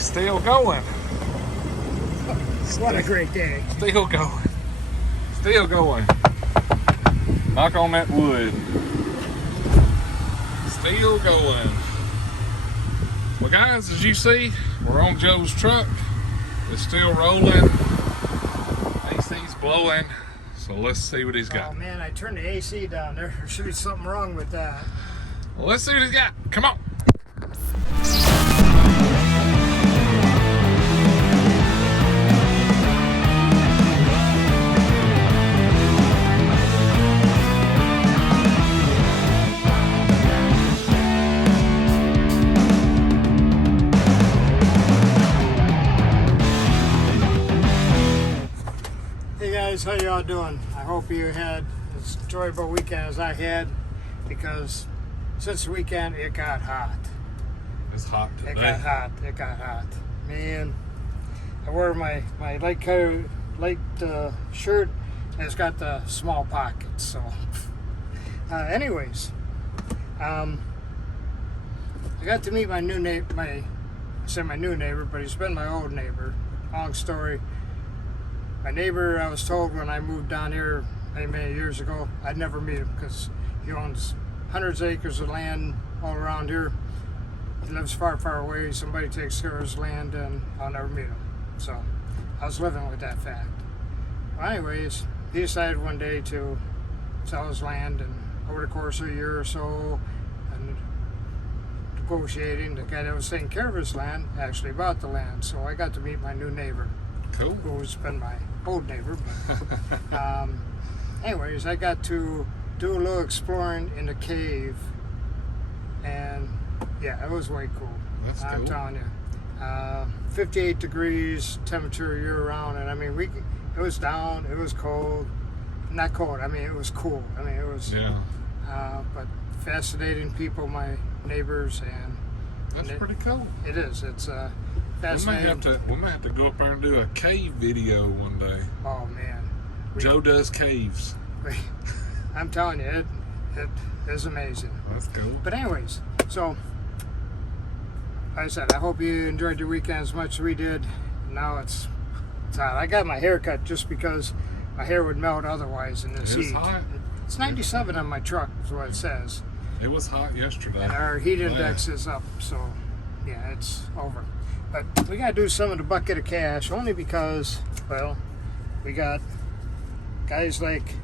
He's still going. What a great day. Still going. Still going. Knock on that wood. Still going. Well, guys, as you see, we're on Joe's truck. It's still rolling. AC's blowing. So let's see what he's got. Oh man, I turned the AC down there. There should be something wrong with that. Well, let's see what he's got. Come on. Hey guys, how y'all doing? I hope you had as enjoyable weekend as I had, because since the weekend it got hot. It's hot today. It got hot. It got hot. Man, I wore my light color shirt, and it's got the small pockets. So, anyways, I got to meet my new neighbor. I said my new neighbor, but he's been my old neighbor. Long story. My neighbor, I was told when I moved down here many years ago, I'd never meet him because he owns hundreds of acres of land all around here. He lives far, far away. Somebody takes care of his land, and I'll never meet him. So I was living with that fact. Well, anyways, he decided one day to sell his land, and over the course of a year or so, and negotiating, the guy that was taking care of his land actually bought the land. So I got to meet my new neighbor. Cool. Who's been my old neighbor. But, anyways, I got to do a little exploring in the cave, and yeah, it was way cool. That's cool. I'm telling you. 58 degrees temperature year round, and I mean, it was down, it was cold. Not cold, I mean, it was cool. I mean, it was, yeah. But fascinating people, my neighbors, and That's pretty cool. it is. It's We might have to go up there and do a cave video one day. Oh man, Joe does caves. I'm telling you, it is amazing. That's cool. But anyways, so like I said, I hope you enjoyed your weekend as much as we did. Now it's hot. I got my hair cut just because my hair would melt otherwise in this heat. It's hot. It's 97 on my truck is what it says. It was hot yesterday. And our heat index is up, so yeah, it's over. But we gotta do some of the bucket of cash only because, well, we got guys like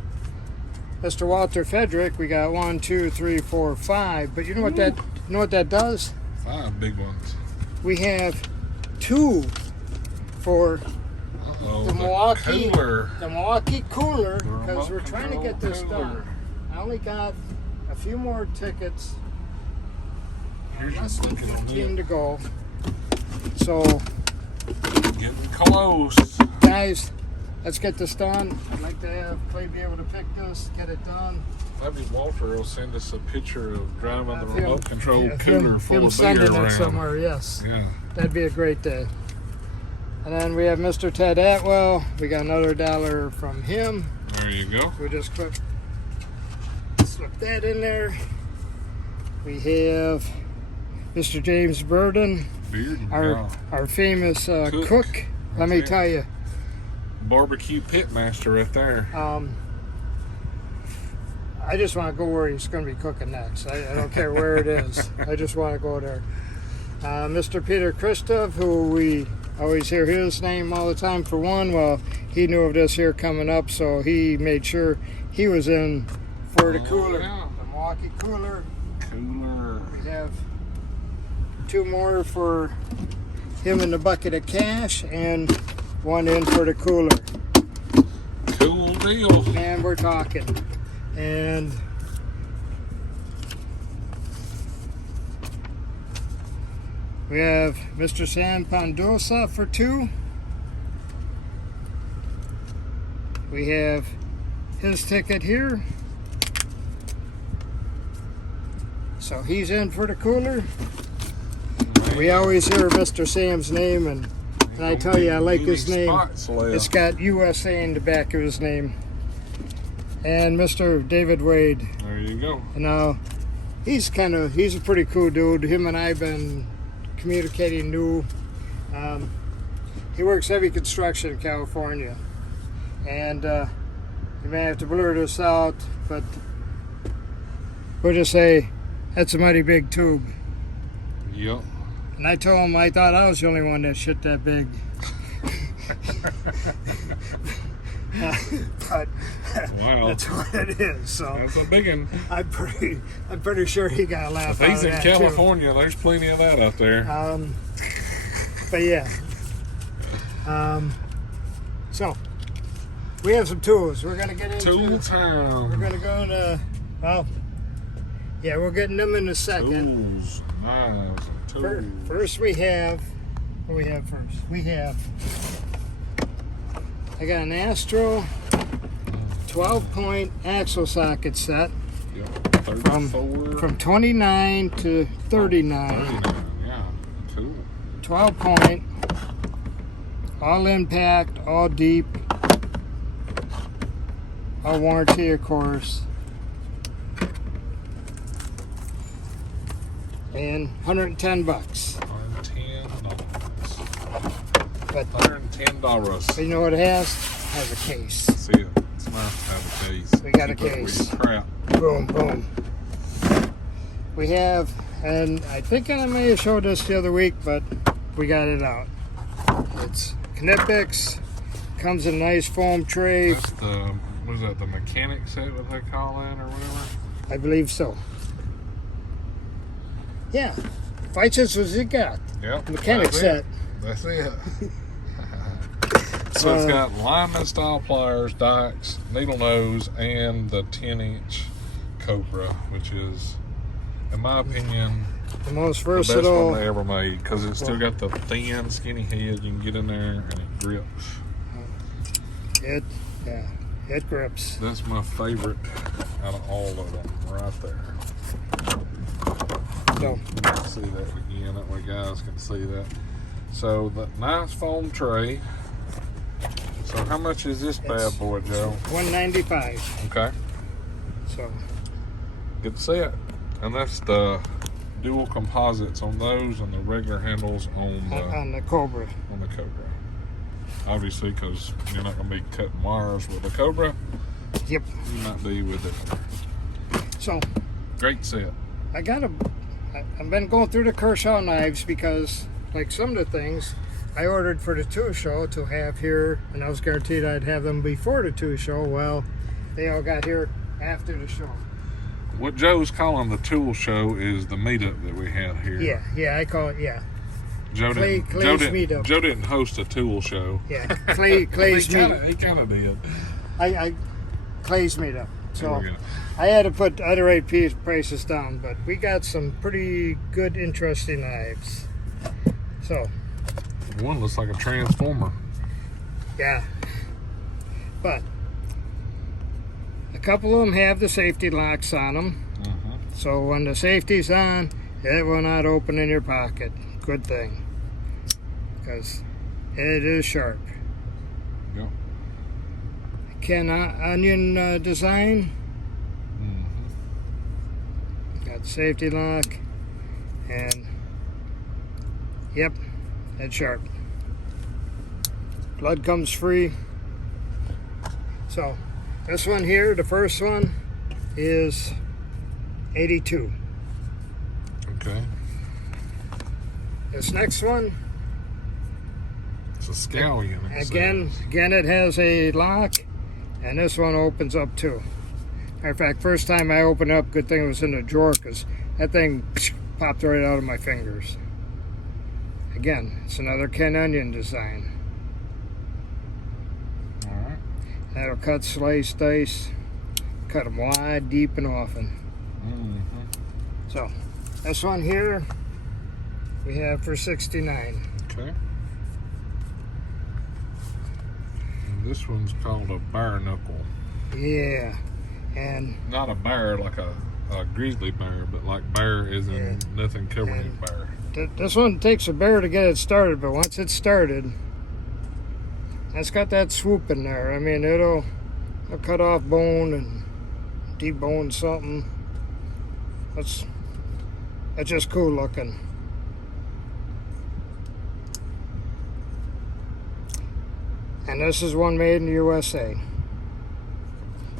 Mr. Walter Frederick. We got 1, 2, 3, 4, 5. But you know what that does? 5 big ones. We have 2 for the Milwaukee cooler, because we're trying to get this done. I only got a few more tickets. Here's Less than your 15 to go. So, getting close. guys, let's get this done. I'd like to have Clay be able to pick this, get it done. Maybe Walter will send us a picture of driving the remote control cooler full him of beer sending around. it somewhere, yes. Yeah. That'd be a great day. And then we have Mr. Ted Atwell. We got another $1 from him. There you go. We just slip that in there. We have Mr. James Burden, our famous cook. Let me tell you. Barbecue pitmaster right there. I just want to go where he's going to be cooking next. I don't care where it is. I just want to go there. Mr. Peter Christoph, who we always hear his name all the time for one. Well, he knew of this here coming up, so he made sure he was in for the cooler. Yeah. The Milwaukee cooler. Cooler. We have 2 more for him in the bucket of cash, and 1 in for the cooler. Cool deal. Man, we're talking. And we have Mr. Sam Pondosa for 2. We have his ticket here. So he's in for the cooler. We always hear Mr. Sam's name, and I tell you, I like his name. It's got USA in the back of his name. And Mr. David Wade. There you go. Now, he's a pretty cool dude. Him and I have been communicating He works heavy construction in California, and you may have to blur this out, but we'll just say that's a mighty big tube. Yep. And I told him I thought I was the only one that shit that big. But Wow. that's what it is. So That's a big one. I'm pretty sure he got a laugh If out he's of in that California, there's plenty of that out there. too. But yeah. So we have some tools. We're gonna get into Tool time. We're gonna go into, well, yeah, we're getting them in a second. Tools, knives, and tools. First we have, what do we have first? We have, I got an Astro 12-point axle socket set Yep. 34. from 29 to 39. 39, yeah. Cool. 12-point, all impact, all deep, all warranty, of course. And $110. $110. But $110. you know what it has? It has a case. See it. It's nice to have a case. We got a Keep up with case. your crap. Boom, boom. We have, and I think I may have showed this the other week, but we got it out. It's Knipex. Comes in a nice foam tray. That's the, what is that, the mechanic set, what they call that, or whatever? I believe so. Yeah. Fights us as it got. Yep. Mechanic that's set. It. That's it. So it's got lineman style pliers, dikes, needle nose, and the 10-inch Cobra, which is, in my opinion, The most the best versatile. one they ever made, because it's still got the thin, skinny head. You can get in there and it grips. It grips. That's my favorite out of all of them, right there. So, You can see that again, that way guys can see that. So the nice foam tray. So how much is this bad boy, Joe? $195. Okay, So, good set. And that's the dual composites on those and the regular handles on on the Cobra. the Cobra. Obviously, because you're not going to be cutting wires with the Cobra. Yep. You might be with it. So, Great set. I've been going through the Kershaw Knives because, like some of the things, I ordered for the tool show to have here, and I was guaranteed I'd have them before the tool show. Well, they all got here after the show. What Joe's calling the tool show is the meetup that we had here. Yeah, I call it, yeah. Joe Clay's meetup. Joe didn't host a tool show. Yeah, Clay's meetup. He kind of did. Clay's meetup. So Here we go. I had to put other rate prices down, but we got some pretty good, interesting knives. So, One looks like a transformer. yeah. But a couple of them have the safety locks on them. Mm-hmm. So when the safety's on, it will not open in your pocket. Good thing. Because it is sharp. Yep. Can onion design. Mm-hmm. Got the safety lock. And yep, it's sharp. Blood comes free. So this one here, the first one, is 82. Okay. This next one, It's a scallion. it again, says. it has a lock, and this one opens up too. Matter of fact, first time I opened up, good thing it was in the drawer, because that thing popped right out of my fingers. Again, it's another Ken Onion design. All right. That'll cut, slice, dice, cut them wide, deep, and often. Mm-hmm. So, this one here, we have for $69. Okay. And this one's called a bare knuckle. Yeah, and Not a bear like a grizzly bear, but like bear is in nothing covering And- bear. this one takes a bear to get it started, but once it's started, it's got that swoop in there. I mean, it'll cut off bone and debone something. That's just cool looking. And this is one made in the USA.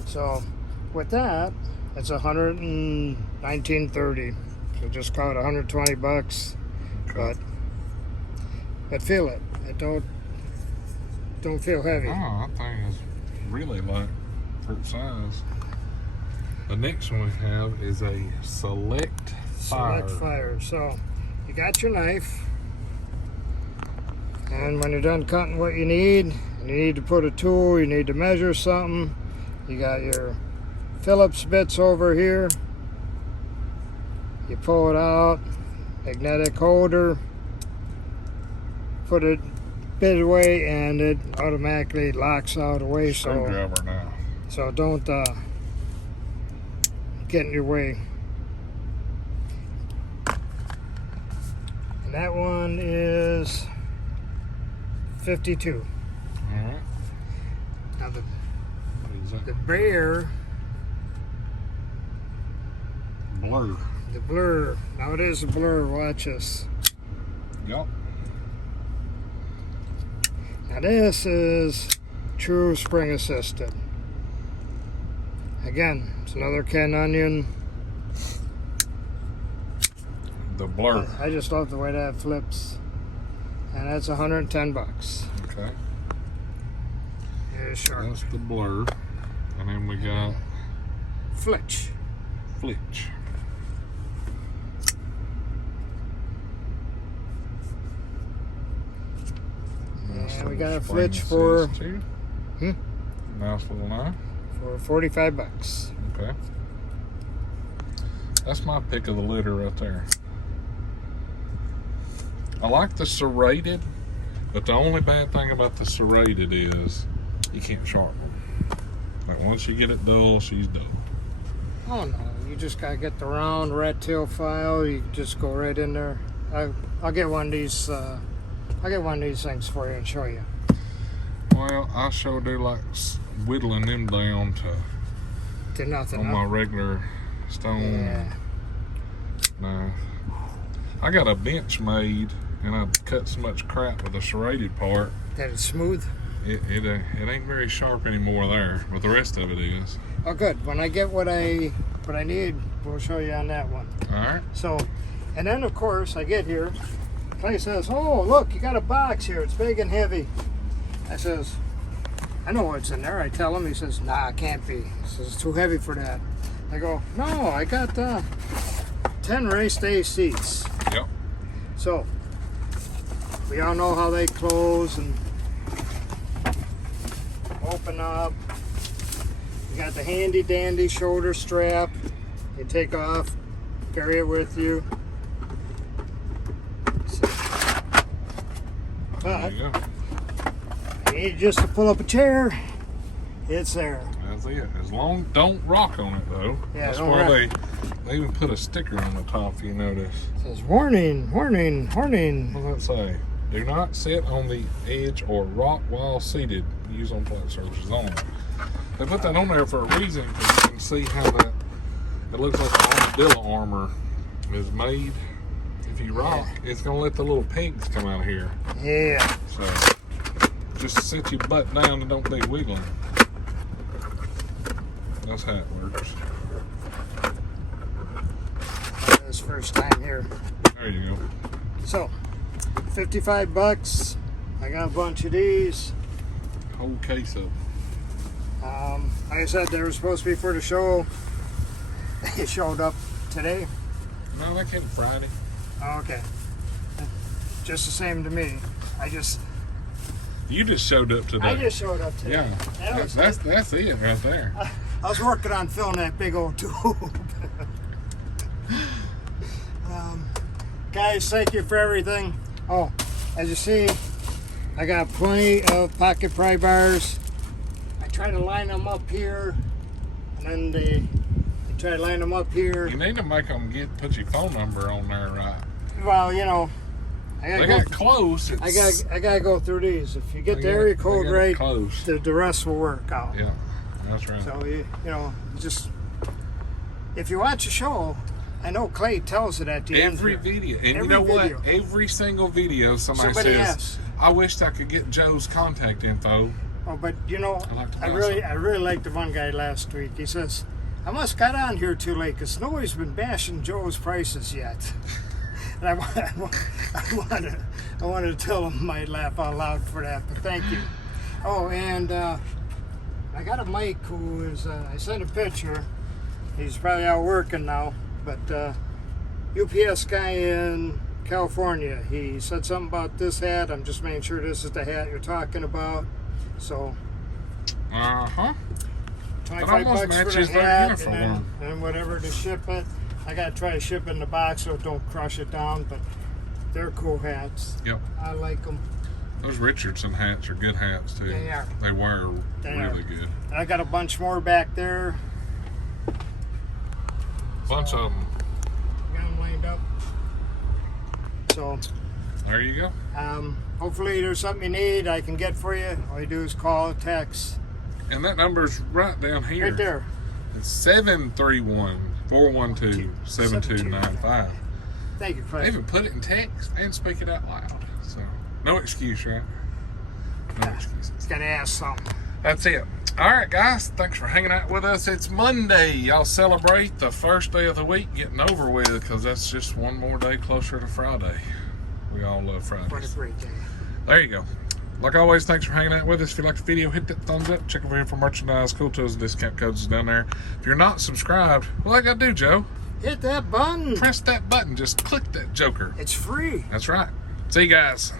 So with that, it's $119.30. So just call it 120 bucks. Okay. But feel it. It don't feel heavy. Oh, that thing is really light for its size. The next one we have is a Select Fire. Select Fire. So you got your knife, and when you're done cutting what you need to put a tool, you need to measure something, you got your Phillips bits over here. You pull it out, magnetic holder, put it bit away, and it automatically locks out away. Screwdriver now. So don't get in your way. And that one is 52. All right. Now What is that? the Bear, Blur. the Blur. Now it is a Blur. Watch this. Yup. Now this is true spring assisted. Again, it's another Ken Onion. The Blur. I just love the way that flips. And that's 110 bucks. Okay. It is sharp. That's the Blur. And then we got Flitch. Flitch. And we got a Flitch for Nice little knife. for 45 bucks. Okay. That's my pick of the litter right there. I like the serrated, but the only bad thing about the serrated is you can't sharpen. Like once you get it dull, she's dull. Oh no, you just gotta get the round rat tail file. You just go right in there. I'll get one of these. I'll get one of these things for you and show you. Well, I sure do like whittling them down To nothing. on my regular stone Yeah. knife. I got a bench made, and I cut so much crap with the serrated part. That it's smooth. It ain't very sharp anymore there, but the rest of it is. Oh, good. When I get what I need, we'll show you on that one. All right. So, and then of course I get here. Clay says, "Oh, look, you got a box here. It's big and heavy." I says, "I know what's in there." I tell him. He says, "Nah, it can't be." He says, "It's too heavy for that." I go, "No, I got 10 race day seats." Yep. So, we all know how they close and open up. You got the handy dandy shoulder strap. You take off, carry it with you. But There you go. you need just to pull up a chair. It's there. That's it. As long don't rock on it though. Yeah, That's don't why rock. they even put a sticker on the top. If you notice. It says warning, warning, warning. What does that say? Do not sit on the edge or rock while seated. Use on flat surfaces only. They put that on there for a reason, because you can see how that it looks like the armadillo armor is made. If you rock, it's gonna let the little pegs come out of here. Yeah. So just sit your butt down and don't be wiggling. That's how it works. This first time here. There you go. So, 55 bucks. I got a bunch of these. Whole case of them. Like I said, they were supposed to be for the show. They showed up today. No, that came Friday. Oh, okay. Just the same to me. You just showed up today. I just showed up today. Yeah, That was that's it right there. I was working on filling that big old tube. Guys, thank you for everything. Oh, as you see, I got plenty of pocket pry bars. I try to line them up here, and then they try to line them up here. You need to make them put your phone number on there, right? Well, you know, They got close. I gotta go through these. If you get the area code right, close. the rest will work out. Yeah, that's right. So you know, just if you watch the show, I know Clay tells it at the end. Every here. video, and Every you know video. what? Every single video, somebody Somebody says, asks. I wished I could get Joe's contact info. Oh, but you know, I really liked the one guy last week. He says, I must got on here too late because nobody's been bashing Joe's prices yet. And I wanted to tell him I'd laugh out loud for that, but thank you. Oh, and I got a Mike who is, I sent a picture. He's probably out working now, but UPS guy in California. He said something about this hat. I'm just making sure this is the hat you're talking about. So, 25 bucks for the hat, and whatever to ship it. I gotta try to ship it in the box so it don't crush it down, but they're cool hats. Yep. I like them. Those Richardson hats are good hats too. They are. They wear really good. I got a bunch more back there. Bunch of them. Got them lined up. So. There you go. Hopefully there's something you need I can get for you. All you do is call, text. And that number's right down here. Right there. It's 731-412-7295. Thank you, Frank. I even put it in text and speak it out loud. So, no excuse, right? No excuses. Gotta ask something. That's it. All right, guys. Thanks for hanging out with us. It's Monday. Y'all celebrate the first day of the week getting over with because that's just one more day closer to Friday. We all love Fridays. What a great day. There you go. Like always, thanks for hanging out with us. If you like the video, hit that thumbs up. Check over here for merchandise, cool tools, and discount codes is down there. If you're not subscribed, what I gotta do, Joe? Hit that button. Press that button. Just click that joker. It's free. That's right. See you guys.